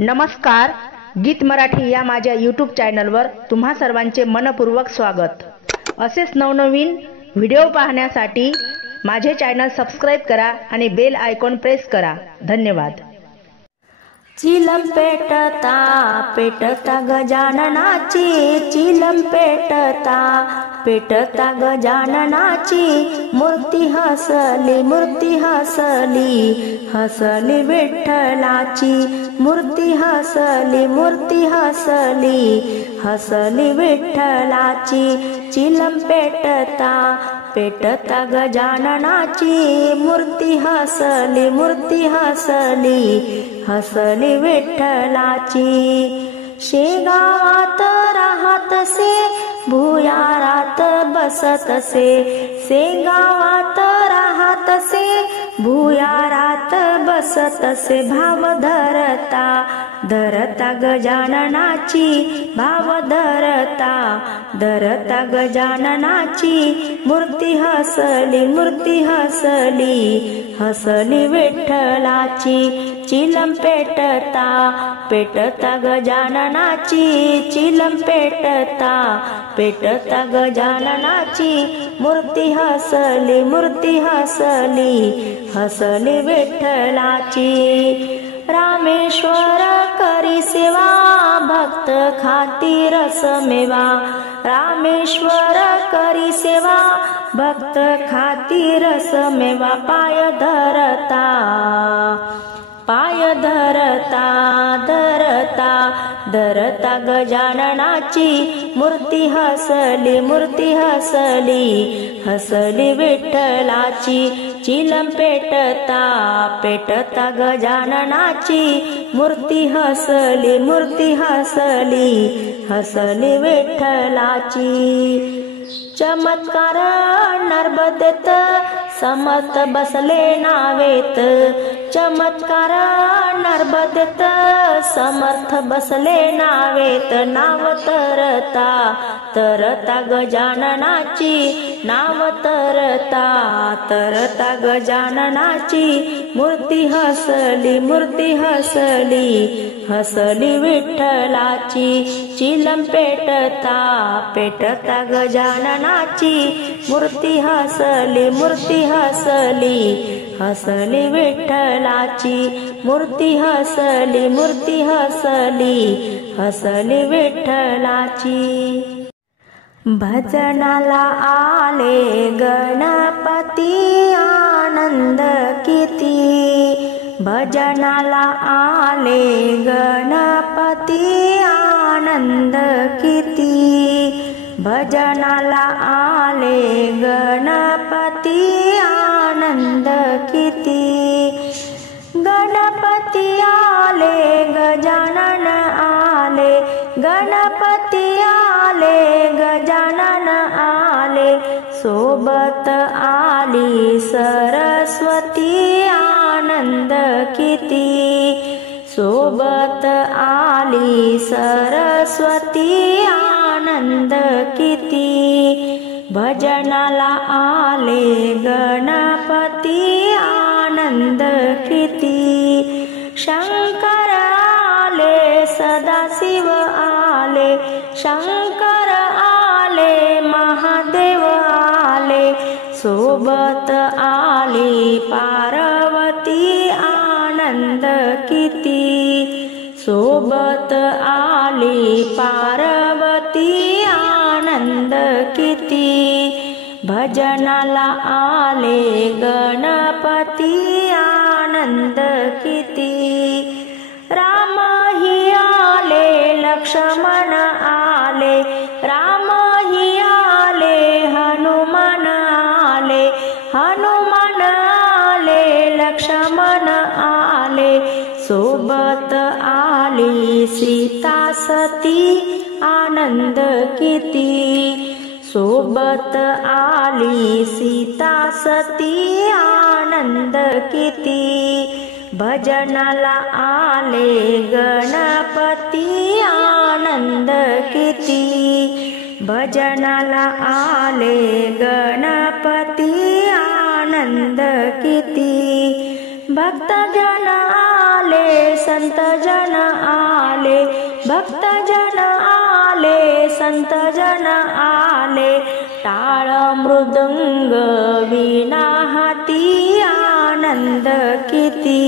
नमस्कार, गीत मराठी या माझ्या यूट्यूब चॅनलवर तुम्हा सर्वांचे मनपूर्वक स्वागत। असेच नवनवीन व्हिडिओ पाहण्यासाठी माझे चॅनल सबस्क्राइब करा आणि बेल आयकॉन प्रेस करा। धन्यवाद। चिलम पेटता पेटता गजाननाची, चिलम पेटता पेटता गजाननाची, मूर्ती हसली हसली विठ्ठलाची, मूर्ती हसली हसली विठ्ठलाची। चिलम पेटता पेटता गजाननाची, मूर्ती हसली हसली विठ्ठलाची। शेगावात राहतसे भुयारात बसतसे, शेगावात राहतसे भुयारात बसतसे, भाव धरता धरता गजाननाची, भाव धरता धरता गजाननाची, मूर्ती हसली हसली विठ्ठलाची। चिलम पेटता पेटता गजाननाची, चिलम पेटता पेटता गजाननाची, मूर्ती हसली हसली विठ्ठलाची। रामेश्वर करी सेवा भक्त खाती रसमेवा, रामेश्वर करी सेवा भक्त खाती रसमेवा, पाय धरता धरता धरता गजाननाची, मूर्ती हसली हसली विठ्ठलाची। चिलम पेटता पेटता गजाननाची, मूर्ती हसली हसली विठ्ठलाची। चमत्कार नर्मदेत समर्थ बसले नावेत, चमत्कार नर्मदेत समर्थ बसले नावेत, नाव तरता तरता गजाननाची, नाव तरता तरता गजाननाची, मूर्ती हसली हसली विठ्ठलाची। चिलम पेटता पेटता गजाननाची, मूर्ती हसली हसली विठ्ठलाची, मूर्ती हसली हसली विठ्ठलाची। भजनाला आले गणपती आनंद किती, भजनाला आले गणपती आनंद किती, भजनाला आले गणपती आनंद किती। गणपती आले गजानन आले, गणपती आले गजानन आले, सोबत आली सरस्वती आनंद किती, सोबत आली सरस्वती आनंद किती। भजनाला आले गणपती आनंद किती, शंकर आले सदाशिव आले, शंकर आले महादेव आले, सोबत आली पार्वती आनंद किती, सोबत आली पार्वती आनंद किती। भजनाला आले गणपती आनंद किती। राम ही आले लक्ष्मण आले, राम ही आले हनुमान आले, हनुमान आले लक्ष्मण आले, सोबत आली सीता सती आनंद किती, सोबत आली सीता सती आनंद किती। भजनाला आले गणपती आनंद किती, भजनाला आले गणपती आनंद किती। भक्तजन आले संत जन आले, भक्त जन आले, संत जन आले, टाळ मृदंग वीणा हाती आनंद किती,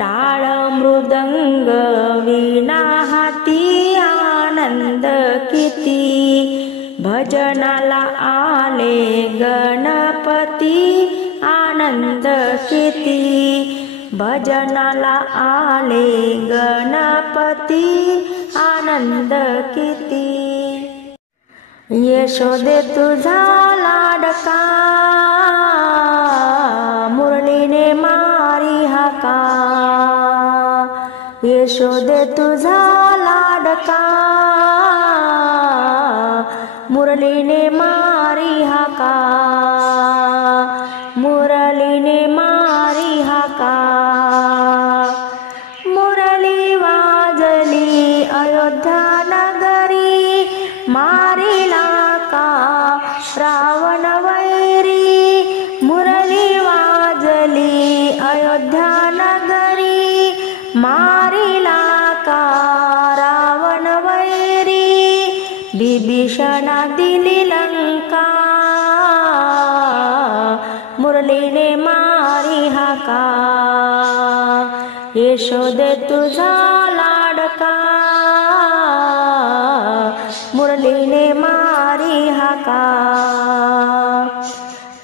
टाळ मृदंग वीणा हाती आनंद किती, भजनाला आले गणपती आनंद किती, भजनाला आले गणपती आनंद किती. यशोदे तुझा लाडका मुरलीने मारी हाका, यशोदे तुझा लाडका मुरलीने मारी हाका, मुरलीने मारी हाका, मुरली वाजली अयोध्या नगरी, मारिला का रावण वैरी, मुरली वाजली अयोध्या नगरी, मारिला का रावण वैरी, विभीषणा दिली लंका, मुरलीने मारी हाका, यशोदे तुझा लाडका मुरलीने मारी हाका,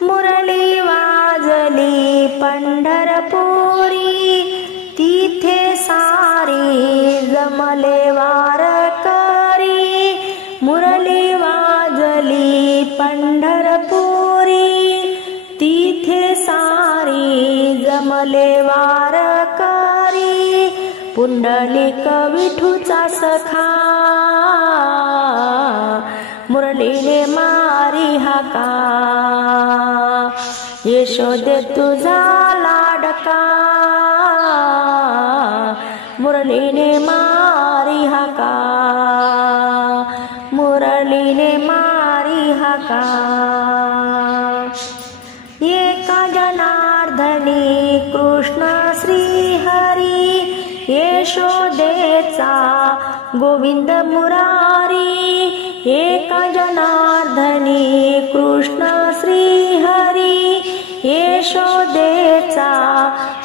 मुरली वाजली पंढरपुरी, तिथे सारी जमले वारकरी, मुरली वाजली पंढरपुरी, तिथे सारी जमले वारकरी, पुंडलिक विठूचा सखा मुरलीने मारी हाका, यशोदे तुझा लाडका मुरलीने मारी हाका, मुरलीने मारी हाका. एका जनार्दनी कृष्ण श्रीहरी, यशोदेचा गोविंद मुरारी, एका जनार्दनी कृष्ण श्रीहरी, यशोदेचा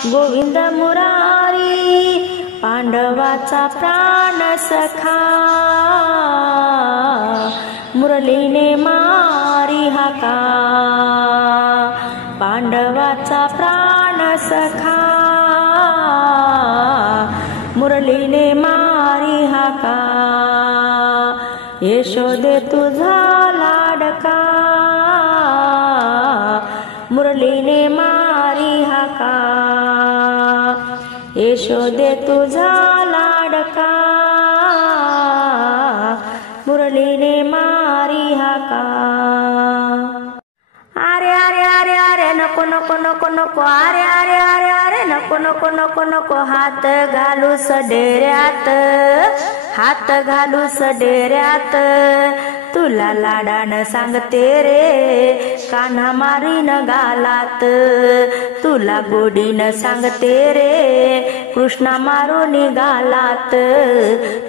गोविंद मुरारी, पांडवाचा प्राण सखा मुरलीने मारी हाका, पांडवाचा प्राण सखा मुरलीने मारी हाका, यशोदे तुझा लाडका मुरलीने मारी हाका, यशोदे तुझा लाडका मुरलीने मारी हाका. अरे अरे अरे अरे नको नको नको नको, अरे अरे अरे अरे नको नको नको नको, हात घालू सडेऱ्यात, हात घालू सडेऱ्यात, तुला लाडान सांगते रे कान्हा मारीन गालात, तुला गोडीन सांगते रे कृष्णा मारून गालात,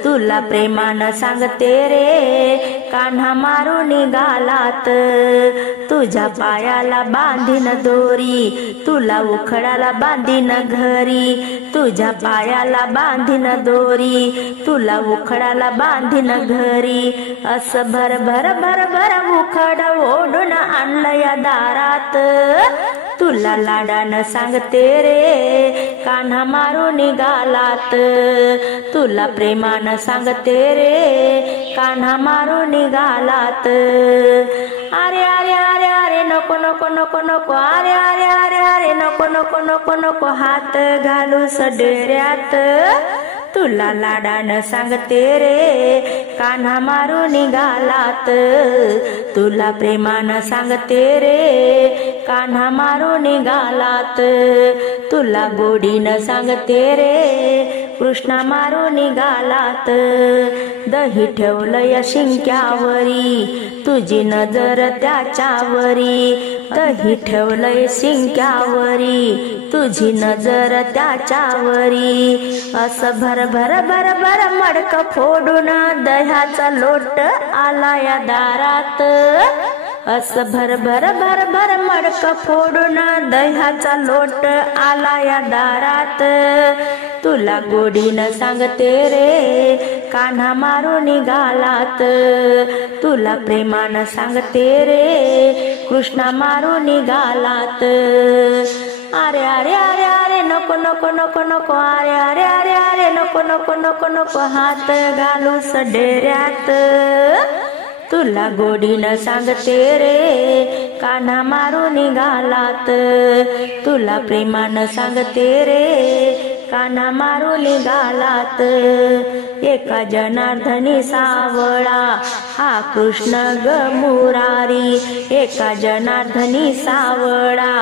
तुला प्रेमान सांगते रे कान्हा मारून गालात, तुझ्या पायाला बांधीन दोरी, तुला उखडाला बांधीन घरी, तुझ्या पायाला बांधीन दोरी, तुला उखडाला बांधीन घरी, असं भर भर भर भर उखड ओढून आणलं या दारात, तुला लाडान सांगते रे कान्हा मारून गालात, तुला प्रेमान सांगते रे कान्हा मारून गालात. अरे अरे अरे अरे नको नको नको नको, अरे अरे अरे अरे नको नको नको नको, हात घालू सडेऱ्यात, तुला लाडान सांगते रे कान्हा मारून गालात, तुला प्रेमान सांगते रे कान्हा मारून गालात, तुला गोडीन सांगते रे कृष्णा मारून गालात. दही ठेवलं या शिंक्यावरी, तुझी नजर त्याच्यावरी, ही ठेवलंय शिंक्यावरी तुझी नजर त्याच्यावरी असं भर भर भर भर मडक फोडून दह्याचा लोट आला या दारात असं भर भर भर भर मडक फोडून दह्याचा लोट आला या दारात तुला गोडीनं सांगते रे कान्हा मारून निघालात तुला प्रेमानं सांगते रे कृष्णा मारून निघालात अरे अरे अरे अरे नको नको नको नको अरे अरे अरे अरे नको नको नको नको हात घालू सडेऱ्यात तुला गोडीनं सांगते रे कान्हा मारून निघालात तुला प्रेमानं सांगते रे कान्हा मारून निघालात एका जनार्दनी सावळा हा कृष्ण ग मुरारी एका जनार्दनी सावळा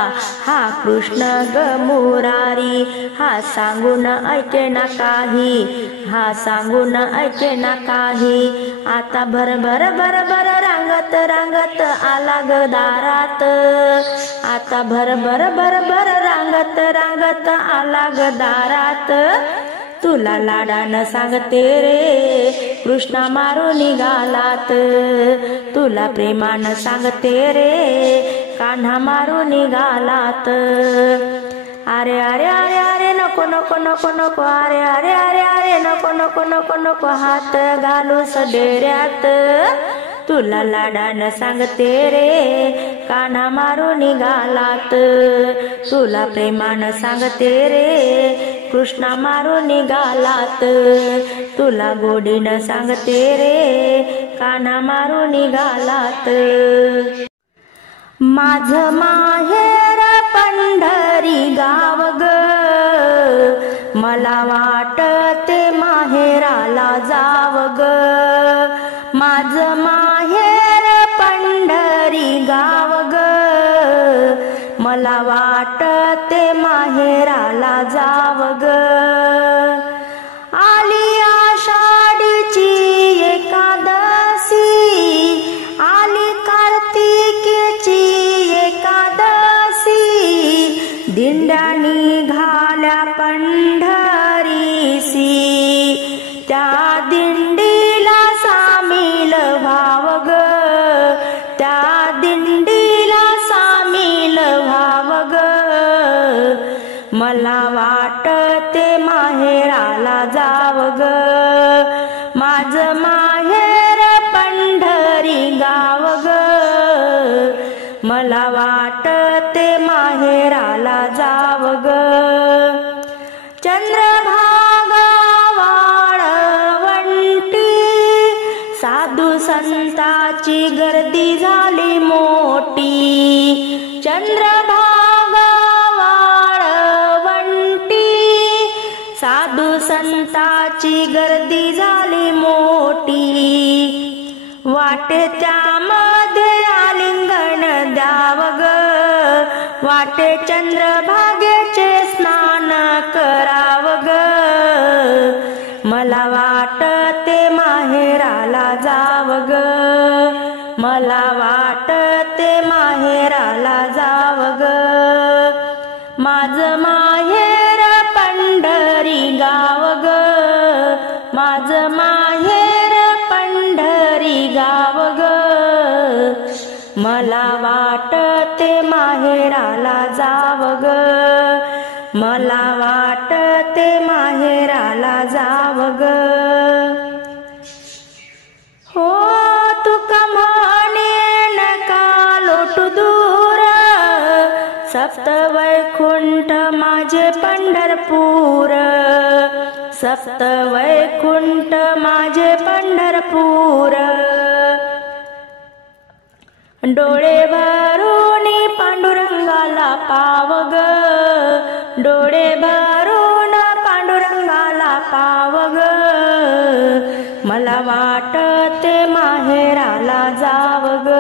हा कृष्ण ग मुरारी हा सांगून ऐके ना काही हा सांगून ऐके ना काही आता भर भर भर भर रांगत रांगत आला ग दारात आता भर भर भर भर रांगत रांगत आला ग दारात तुला लाडानं सांगते रे कृष्णा मारून निघालात तुला प्रेमानं सांगते रे कान्हा मारून निघालात अरे अरे अरे अरे नको नको नको नको अरे अरे अरे अरे नको नको नको नको हात घालू सडेऱ्यात तुला लाडानं सांगते रे कान्हा मारून निघालात तुला प्रेमानं सांगते रे कृष्णा मारून निघालात तुला गोडीनं सांगते रे कान्हा मारून निघालात माझं माहेर पंढरी गाव ग मला वाटते माहेराला जाव ग माझं माहेर पंढरी गाव ग मला वाटते माहेराला जाव ग आली आषाढीची एकादशी आली कार्तिकेची एकादशी दिंड्या निघाल्या पंढरीसी त्या दिंडीला सामील व्हाव ग त्या दिंडीला सामील व्हाव ग मला वाटते माहेराला जाव ग माझं माहेर पंढरी गाव ग मला वाटते माहेराला जाव ग चंद्रभागा वाळवंटी साधू संताची गर्दी झाली मोठी चंद्रभागा वाळवंटी साधू संताची गर्दी झाली मोठी वाटे त्यामध्ये आलिंगन द्याव ग वाटे चंद्रभागेचे स्नान कराव ग मला वाटते माहेराला जाव ग मला वाटते माहेराला जाव ग माझं माहेर पंढरी गाव ग माझं माहेर पंढरी गाव ग मला वाटते माहेराला जाव ग मला वाटते माहेराला जाव ग हो तुका म्हणे नका लोटू दूर सप्त वैकुंठ माझे पंढरपूर सप्त वैकुंठ माझे पंढरपूर डोळे भरून पांडुरंगाला पाव ग डोळे भरून पांडुरंगाला पाव ग मला वाटते माहेराला जाव ग